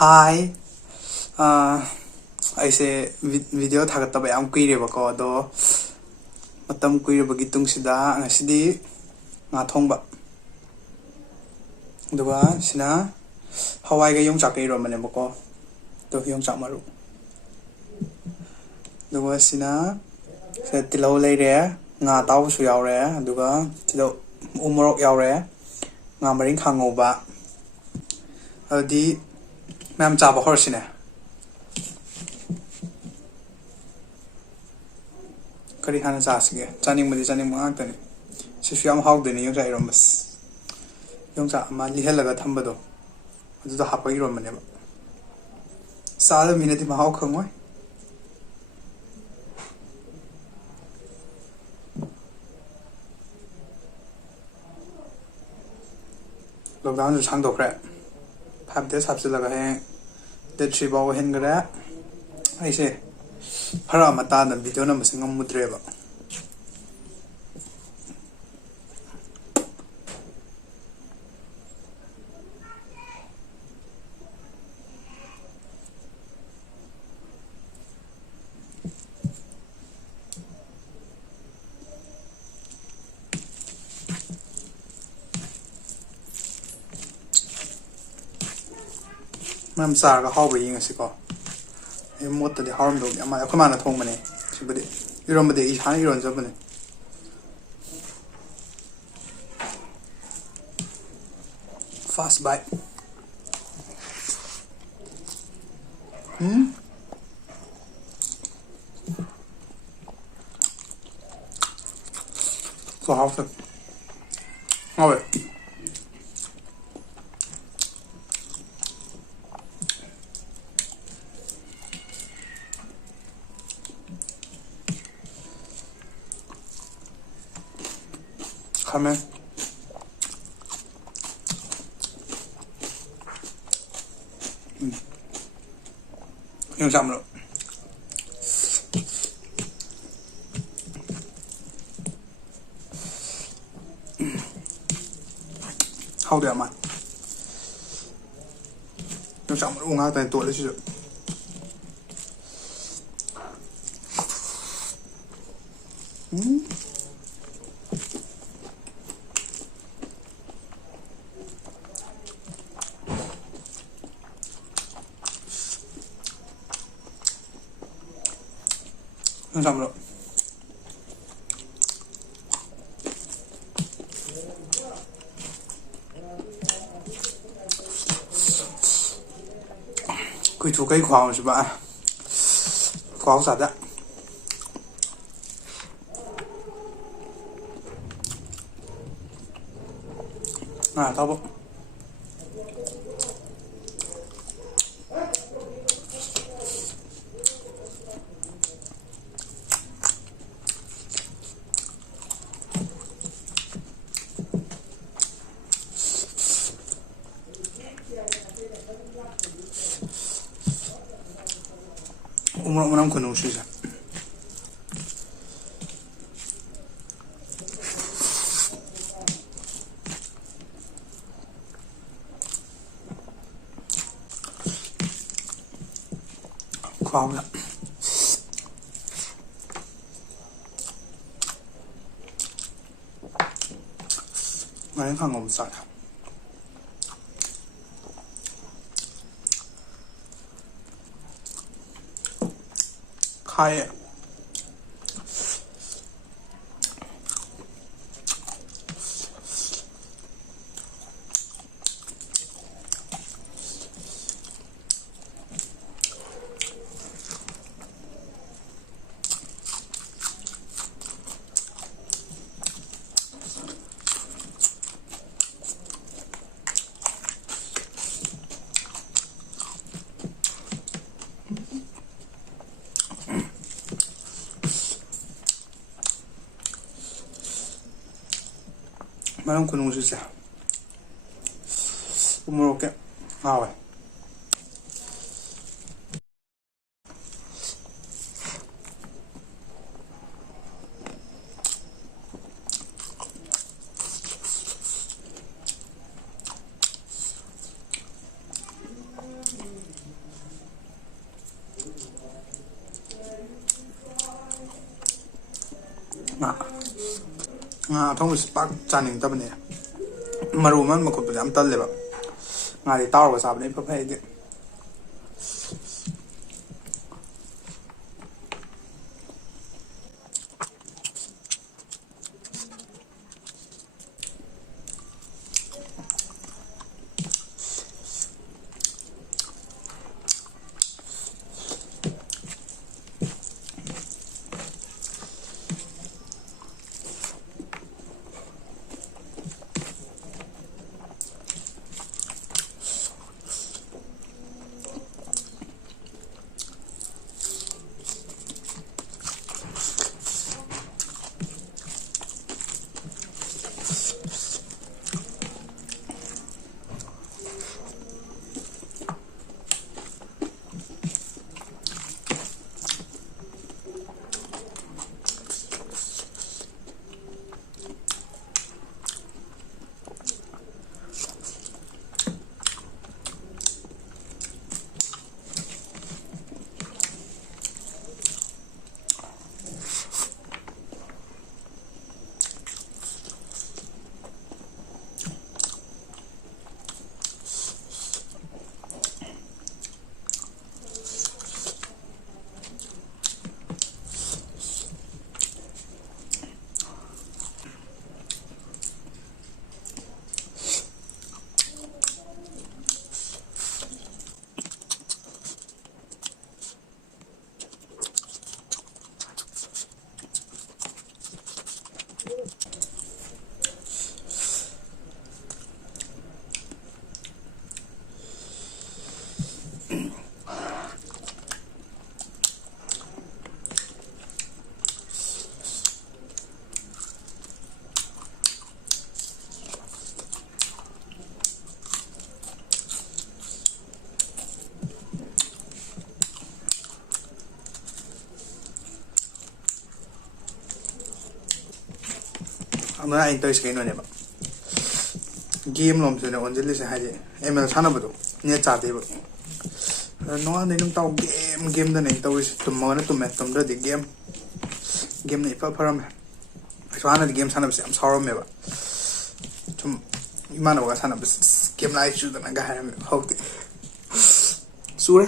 Hi, ꯑꯩꯁꯦ video ꯊꯥꯒꯠꯇꯕ ꯌꯥꯝ ꯀꯨꯏꯔꯦꯕꯀꯣ ꯑꯗꯣ ꯃꯇꯝ ꯀꯨꯏꯔꯕꯒꯤ ꯇꯨꯡꯁꯤꯗ ꯉꯁꯤꯗꯤ ꯉꯥ ꯊꯣꯡꯕ ꯑꯗꯨꯒ ꯁꯤꯅ ꯍꯋꯥꯏꯒ ꯌꯣꯡꯆꯥꯛꯀ ꯏꯔꯣꯟꯕꯅꯦꯕꯀꯣ ꯑꯗꯣ ꯌꯣꯡꯆꯥꯛ ꯃꯔꯨ ꯑꯗꯨꯒ ꯁꯤꯅ ꯇꯤꯜꯍꯧ ꯂꯩꯔꯦ ꯉꯥ ꯑꯇꯥꯎꯕꯁꯨ ꯌꯥꯎꯔꯦ ꯑꯗꯨꯒ ꯁꯤꯗ ꯎ ꯃꯣꯔꯣꯛ ꯌꯥꯎꯔꯦ ꯉꯥ ꯃꯔꯤꯡꯈꯥ ꯉꯧꯕ ꯑꯗꯨꯗꯤ ꯃꯌꯥꯝ ꯆꯥꯕ ꯍꯧꯔꯁꯤꯅꯦ ꯀꯔꯤ ꯍꯥꯟꯅ ꯆꯥꯁꯤꯒꯦ ꯆꯥꯅꯤꯡꯕꯗꯤ ꯆꯥꯅꯤꯡꯕ ꯉꯥꯛꯇꯅꯤ ꯁꯤꯁꯨ ꯌꯥꯝ ꯍꯥꯎꯗꯣꯏꯅꯤ ꯌꯣꯡꯆꯥꯛ ꯏꯔꯣꯝꯕꯁ ꯌꯣꯡꯆꯥꯛ ꯑꯃ ꯂꯤꯍꯜꯂꯒ ꯊꯝꯕꯗꯣ ꯑꯗꯨꯗ ꯍꯥꯞꯄ ꯏꯔꯣꯝꯕꯅꯦꯕ ꯆꯥꯗꯕ ꯃꯤꯅꯗꯤ ꯃꯍꯥꯎ ꯈꯪꯉꯣꯏ ꯂꯣꯛꯗꯥꯎꯟꯁꯨ ꯁꯥꯡꯗꯣꯛꯈ꯭ꯔꯦ 5 days ꯍꯥꯞꯆꯤꯜꯂꯒ ꯍꯌꯦꯡ Day 3 ꯐꯥꯎꯕ ꯍꯦꯟꯈ꯭ꯔꯦ ꯑꯩꯁꯦ ꯐꯔꯛ ꯑꯃ ꯇꯥꯗꯅ ꯚꯤꯗꯤꯑꯣ ꯅꯝꯕꯁꯦ ꯉꯝꯃꯨꯗ꯭ꯔꯦꯕ ꯃꯌꯥꯝ ꯆꯥꯔꯒ ꯍꯥꯎꯕ ꯌꯦꯡꯉꯁꯤꯀꯣ ꯑꯩ ꯃꯣꯠꯇꯗꯤ ꯍꯥꯎꯔꯝꯗꯧꯗꯤ ꯌꯥꯝ ꯃꯥꯜꯂꯦ ꯑꯩꯈꯣꯏ ꯃꯥꯅ ꯊꯣꯡꯕꯅꯦ ꯁꯤꯕꯨꯗꯤ ꯏꯔꯣꯝꯕꯗꯤ ꯑꯩ ꯏꯁꯥꯅ ꯏꯔꯣꯟꯖꯕꯅꯦ Fast bite. So haufe. Haue. Kamen. Yongchak mru. Haude ama. Yongchak mru ngakta tole sisu. Yongchak mru. Kui chu kai khwang su ba. Khwang sa da. Tao bộ. Umur umur am kunu sisa. Khwang da. Mấy thằng ngồi sạch. Khai Malam kunu sisa. Umur oke. Awe. ꯉꯥ ꯑꯊꯣꯡꯕꯁꯤ ꯄꯥꯛ ꯆꯥꯅꯤꯡꯗꯕꯅꯦ ꯃꯔꯨ ꯑꯃ ꯃꯈꯨꯠꯄꯗ ꯌꯥꯝ ꯇꯜꯂꯦꯕ ꯉꯥꯗꯤ ꯇꯥꯎꯔꯒ ꯆꯥꯕꯅ ꯏꯐ ꯐꯩ ꯑꯩꯗꯤ ꯑꯗꯨꯅ ꯑꯩꯅ ꯇꯧꯔꯤꯁꯤ ꯀꯩꯅꯣꯅꯦꯕ ꯒꯦꯝ ꯂꯣꯝꯁꯤꯗ ꯑꯣꯟꯁꯤꯜꯂꯤꯁꯦ ꯍꯥꯏꯗꯤ ML ꯁꯥꯟꯅꯕꯗꯣ ꯅꯦꯠ ꯆꯥꯗꯦꯕ ꯅꯣꯡꯉꯥꯟꯗꯩ ꯑꯗꯨꯝ ꯇꯧ ꯒꯦꯝꯗꯅꯦ ꯑꯩꯅ ꯇꯧꯔꯤꯁꯦ ꯇꯨꯝꯃꯒꯅ ꯇꯨꯝꯃꯦ ꯇꯨꯝꯗ꯭ꯔꯗꯤ ꯒꯦꯝꯅ ꯏꯐ ꯐꯔꯝꯃꯦ ꯑꯩꯁꯨ ꯍꯥꯟꯅꯗꯤ ꯒꯦꯝ ꯁꯥꯟꯅꯕꯁꯦ ꯌꯥꯝ ꯁꯥꯎꯔꯝꯃꯦꯕ ꯁꯨꯝ 이만호가 사는 게임 라이프 주던 가 하면 허우디 쏘래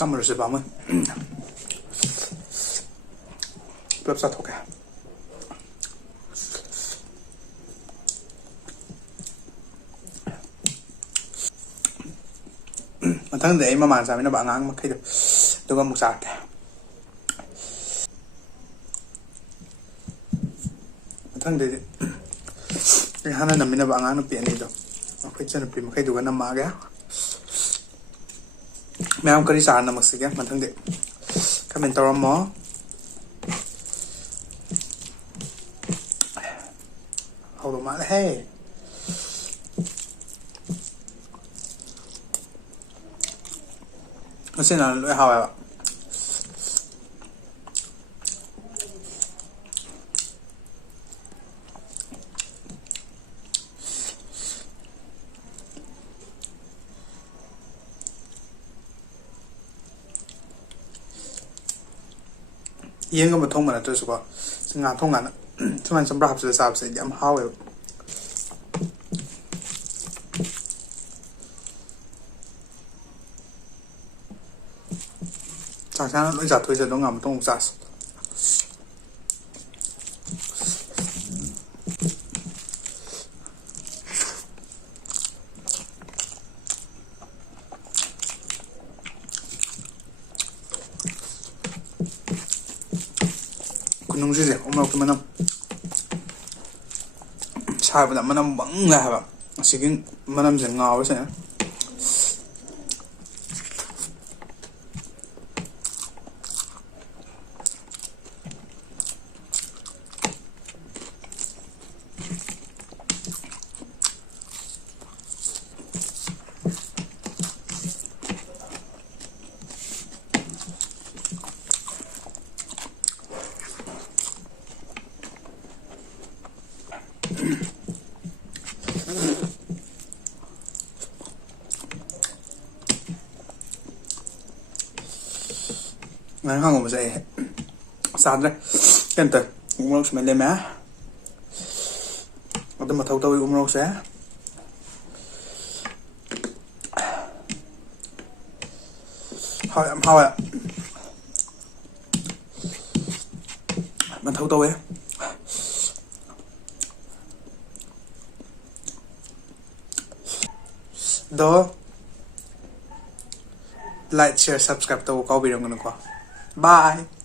쌈을 씹으면 뼈싸독해 ꯃꯊꯪꯗ ꯑꯩ ꯃꯃꯥꯟ ꯆꯥꯃꯤꯟꯅꯕ ꯑꯉꯥꯡ ꯃꯈꯩꯗꯣ ꯑꯗꯨꯒ ꯑꯃꯨꯛ ꯆꯥꯔꯛꯀꯦ ꯃꯊꯪꯗꯗꯤ ꯑꯩ ꯍꯥꯟꯅ ꯅꯝꯃꯤꯟꯅꯕ ꯑꯉꯥꯡ ꯅꯨꯄꯤ ꯑꯅꯤꯗꯣ ꯑꯩꯈꯣꯏ ꯏꯆꯟꯅꯨꯄꯤ ꯃꯈꯩꯗꯨꯒ ꯅꯝꯃꯛꯑꯒꯦ ꯃꯌꯥꯝ ꯀꯔꯤ ꯆꯥꯔ ꯅꯝꯃꯛꯁꯤꯒꯦ ꯃꯊꯪꯗꯤ ꯀꯃꯦꯟ ꯇꯧꯔꯝꯃꯣ ꯍꯧꯗꯧ ꯃꯥꯜꯂꯦꯍꯦ ꯉꯁꯤꯅ ꯂꯣꯏ ꯍꯥꯎꯋꯦꯕ ꯌꯦꯟꯒꯨꯝꯕ ꯊꯣꯡꯕ ꯅꯠꯇ꯭ꯔꯁꯨꯀꯣ ꯉꯥ ꯊꯣꯡꯀꯥꯟꯗ ꯁꯨꯃꯥꯏꯅ ꯆꯝꯄ꯭ꯔꯥ ꯍꯥꯞꯆꯤꯜꯂ ꯆꯥꯕꯁꯦ ꯌꯥꯝ ꯍꯥꯎꯋꯦꯕ ꯆꯥꯛꯁꯥꯅ ꯂꯣꯏ ꯆꯥꯊꯣꯛꯏꯁꯦ ꯑꯗꯨꯝ ꯉꯥ ꯃꯇꯣꯡ ꯆꯥꯁꯤ ꯈꯨꯅꯨꯡꯁꯤꯁꯦ ꯎꯃꯣꯔꯣꯛꯀꯤ ꯃꯅꯝ ꯁꯥꯕꯗ ꯃꯅꯝ ꯕꯪ ꯂꯥꯛꯑꯦ ꯍꯥꯏꯕ ꯑꯁꯤꯒꯤ ꯃꯅꯝꯁꯦ ꯉꯥꯎꯔꯤꯁꯦ ngắn hơn một giây sàn đấy cái từ uống mình lên má tôi mà thâu tôi uống rau xé thôi ạ mình thâu tôi đó like share subscribe tôi có video nữa qua bye